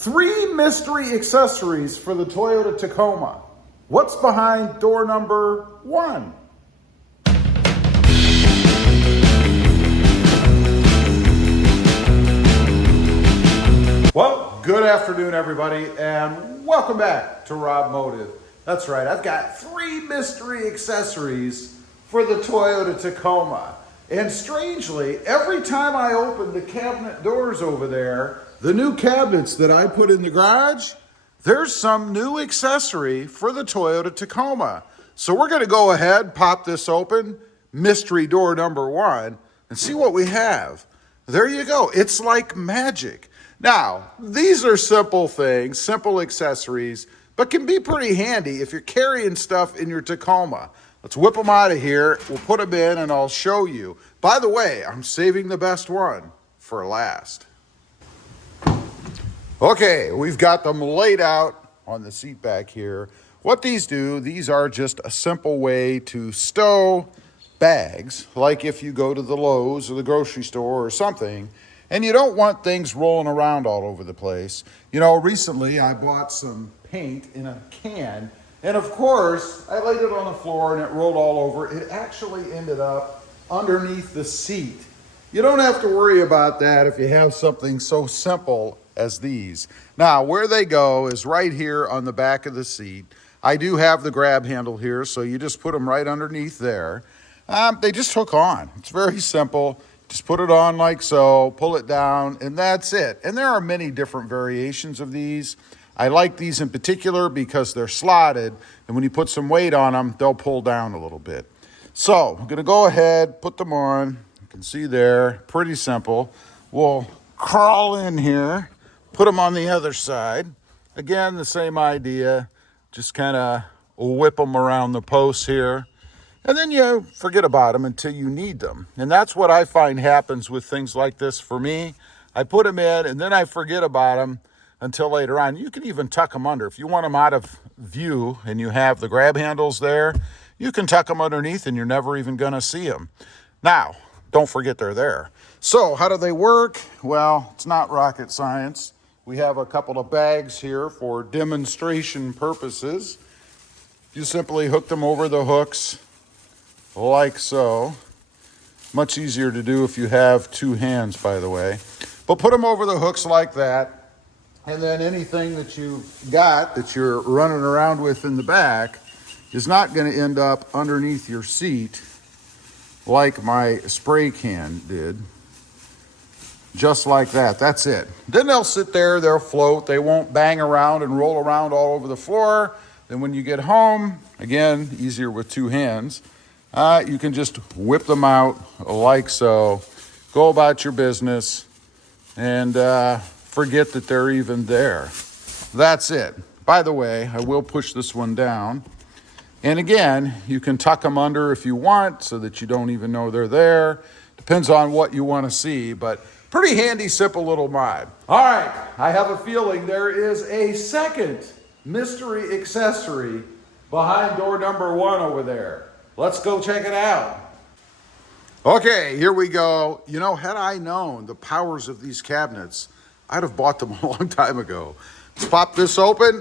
3 mystery accessories for the Toyota Tacoma. What's behind door number 1? Well, good afternoon, everybody, and welcome back to RobMotive. That's right, I've got 3 mystery accessories for the Toyota Tacoma. And strangely, every time I open the cabinet doors over there, the new cabinets that I put in the garage, there's some new accessory for the Toyota Tacoma. So we're going to go ahead, pop this open, mystery door number 1, and see what we have. There you go. It's like magic. Now, these are simple things, simple accessories, but can be pretty handy if you're carrying stuff in your Tacoma. Let's whip them out of here. We'll put them in and I'll show you. By the way, I'm saving the best one for last. Okay, we've got them laid out on the seat back here. What these do, these are just a simple way to stow bags, like if you go to the Lowe's or the grocery store or something, and you don't want things rolling around all over the place. You know, recently I bought some paint in a can, and of course, I laid it on the floor and it rolled all over. It actually ended up underneath the seat. You don't have to worry about that if you have something so simple as these. Now, where they go is right here on the back of the seat. I do have the grab handle here, so you just put them right underneath there. They just hook on. It's very simple. Just put it on like so, pull it down, and that's it. And there are many different variations of these. I like these in particular because they're slotted, and when you put some weight on them, they'll pull down a little bit. So I'm gonna go ahead, put them on. You can see there, pretty simple. We'll crawl in here, put them on the other side. Again, the same idea, just kind of whip them around the posts here. And then you forget about them until you need them. And that's what I find happens with things like this for me. I put them in and then I forget about them until later on. You can even tuck them under. If you want them out of view and you have the grab handles there, you can tuck them underneath and you're never even gonna see them. Now, don't forget they're there. So how do they work? Well, it's not rocket science. We have a couple of bags here for demonstration purposes. You simply hook them over the hooks like so. Much easier to do if you have 2 hands, by the way. But put them over the hooks like that. And then anything that you've got that you're running around with in the back is not going to end up underneath your seat like my spray can did. Just like that. That's it. Then they'll sit there, they'll float, they won't bang around and roll around all over the floor. Then when you get home, again, easier with 2 hands, you can just whip them out like so, go about your business, and forget that they're even there. That's it. By the way, I will push this one down. And again, you can tuck them under if you want so that you don't even know they're there. Depends on what you want to see, but pretty handy, simple little mod. All right, I have a feeling there is a second mystery accessory behind door number 1 over there. Let's go check it out. Okay, here we go. You know, had I known the powers of these cabinets, I'd have bought them a long time ago. Let's pop this open.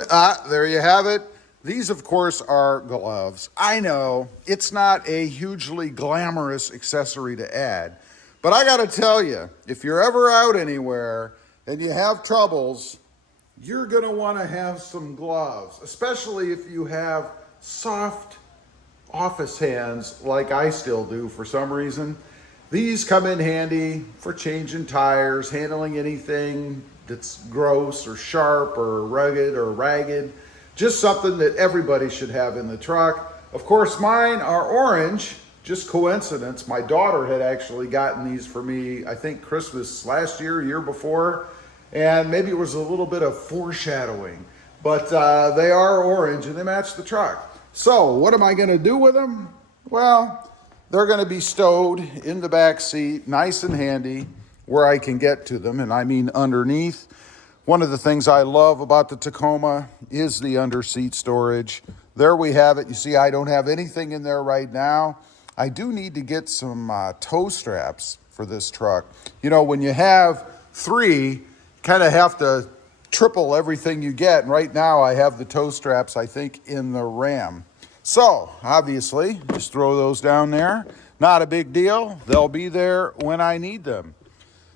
There you have it. These, of course, are gloves. I know it's not a hugely glamorous accessory to add, but I gotta tell you, if you're ever out anywhere and you have troubles, you're gonna wanna have some gloves, especially if you have soft office hands like I still do for some reason. These come in handy for changing tires, handling anything that's gross or sharp or rugged or ragged. Just something that everybody should have in the truck. Of course, mine are orange. Just coincidence. My daughter had actually gotten these for me, I think Christmas last year, year before, and maybe it was a little bit of foreshadowing, but they are orange and they match the truck. So what am I going to do with them? Well, they're going to be stowed in the back seat, nice and handy, where I can get to them, and I mean underneath. One of the things I love about the Tacoma is the under seat storage. There we have it. You see, I don't have anything in there right now. I do need to get some toe straps for this truck. You know, when you have 3, kind of have to triple everything you get. And right now I have the toe straps, I think, in the Ram. So obviously, just throw those down there. Not a big deal. They'll be there when I need them.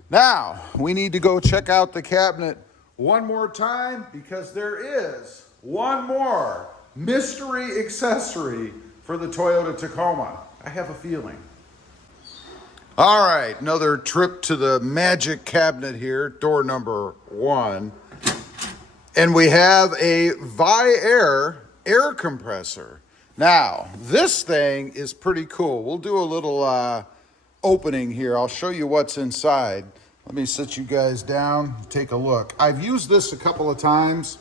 Now, we need to go check out the cabinet one more time because there is one more mystery accessory for the Toyota Tacoma. I have a feeling. All right, another trip to the magic cabinet here, door number 1. And we have a VIAIR air compressor. Now, this thing is pretty cool. We'll do a little opening here. I'll show you what's inside. Let me sit you guys down, take a look. I've used this a couple of times,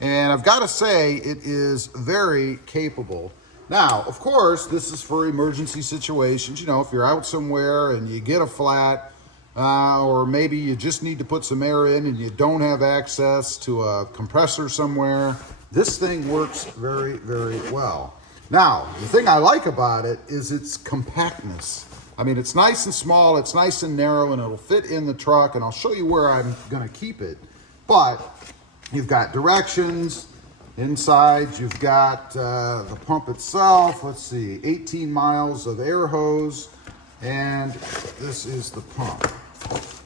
and I've got to say it is very capable. Now, of course, this is for emergency situations. You know, if you're out somewhere and you get a flat, or maybe you just need to put some air in and you don't have access to a compressor somewhere, this thing works very, very well. Now, the thing I like about it is its compactness. I mean, it's nice and small, it's nice and narrow, and it'll fit in the truck, and I'll show you where I'm gonna keep it. But you've got directions. Inside, you've got the pump itself. Let's see, 18 miles of air hose, and this is the pump.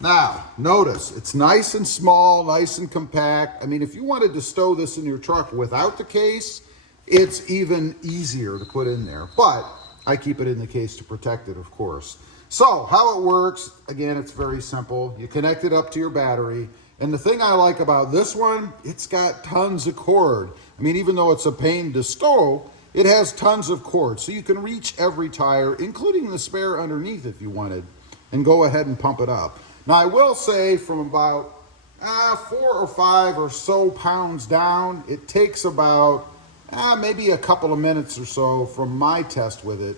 Now, notice, it's nice and small, nice and compact. I mean, if you wanted to stow this in your truck without the case, it's even easier to put in there. But I keep it in the case to protect it, of course. So, how it works, again, it's very simple. You connect it up to your battery. And the thing I like about this one, it's got tons of cord. I mean, even though it's a pain to stow, it has tons of cord. So you can reach every tire, including the spare underneath if you wanted, and go ahead and pump it up. Now, I will say from about 4 or 5 or so pounds down, it takes about maybe a couple of minutes or so from my test with it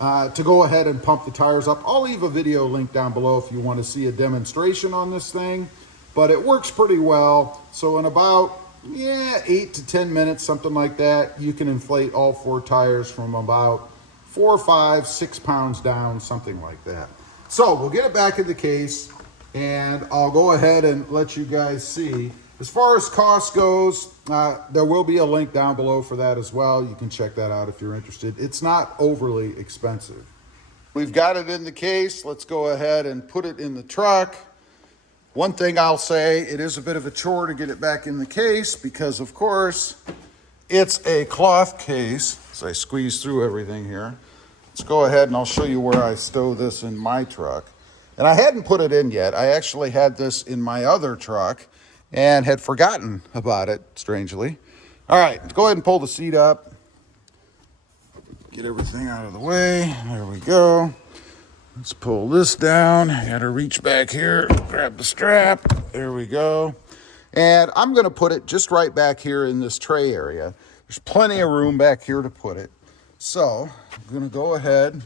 to go ahead and pump the tires up. I'll leave a video link down below if you want to see a demonstration on this thing. But it works pretty well. So in about 8 to 10 minutes, something like that, you can inflate all 4 tires from about 4, 5, 6 pounds down, something like that. So we'll get it back in the case, and I'll go ahead and let you guys see. As far as cost goes, there will be a link down below for that as well. You can check that out if you're interested. It's not overly expensive. We've got it in the case. Let's go ahead and put it in the truck. One thing I'll say, it is a bit of a chore to get it back in the case because, of course, it's a cloth case. So I squeeze through everything here. Let's go ahead and I'll show you where I stow this in my truck. And I hadn't put it in yet. I actually had this in my other truck and had forgotten about it, strangely. All right, let's go ahead and pull the seat up. Get everything out of the way. There we go. Let's pull this down. I gotta reach back here, grab the strap. There we go. And I'm gonna put it just right back here in this tray area. There's plenty of room back here to put it. So I'm gonna go ahead,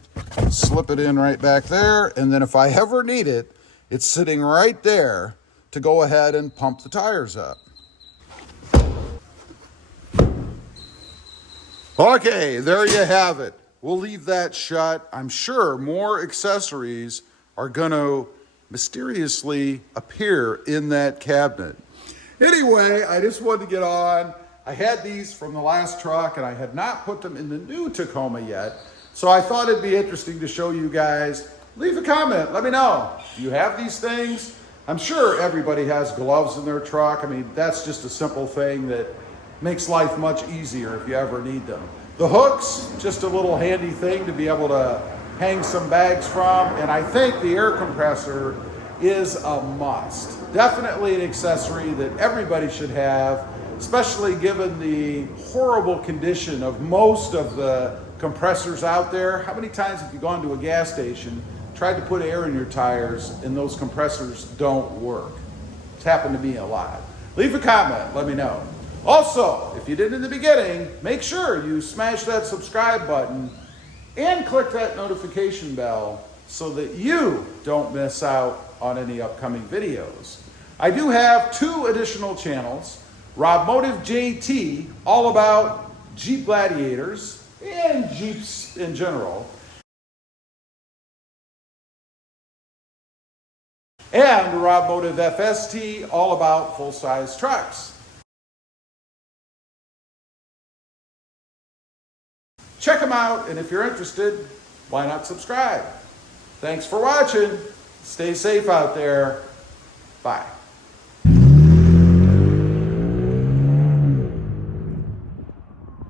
slip it in right back there. And then if I ever need it, it's sitting right there to go ahead and pump the tires up. Okay, there you have it. We'll leave that shut. I'm sure more accessories are going to mysteriously appear in that cabinet. Anyway, I just wanted to get on. I had these from the last truck, and I had not put them in the new Tacoma yet. So I thought it'd be interesting to show you guys. Leave a comment. Let me know. Do you have these things? I'm sure everybody has gloves in their truck. I mean, that's just a simple thing that makes life much easier if you ever need them. The hooks, just a little handy thing to be able to hang some bags from. And I think the air compressor is a must. Definitely an accessory that everybody should have, especially given the horrible condition of most of the compressors out there. How many times have you gone to a gas station, tried to put air in your tires, and those compressors don't work? It's happened to me a lot. Leave a comment, let me know. Also, if you did in the beginning, make sure you smash that subscribe button and click that notification bell so that you don't miss out on any upcoming videos. I do have 2 additional channels, RobMotive JT, all about Jeep Gladiators and Jeeps in general. and RobMotive FST, all about full-size trucks. Check them out, and if you're interested, why not subscribe? Thanks for watching. Stay safe out there. Bye.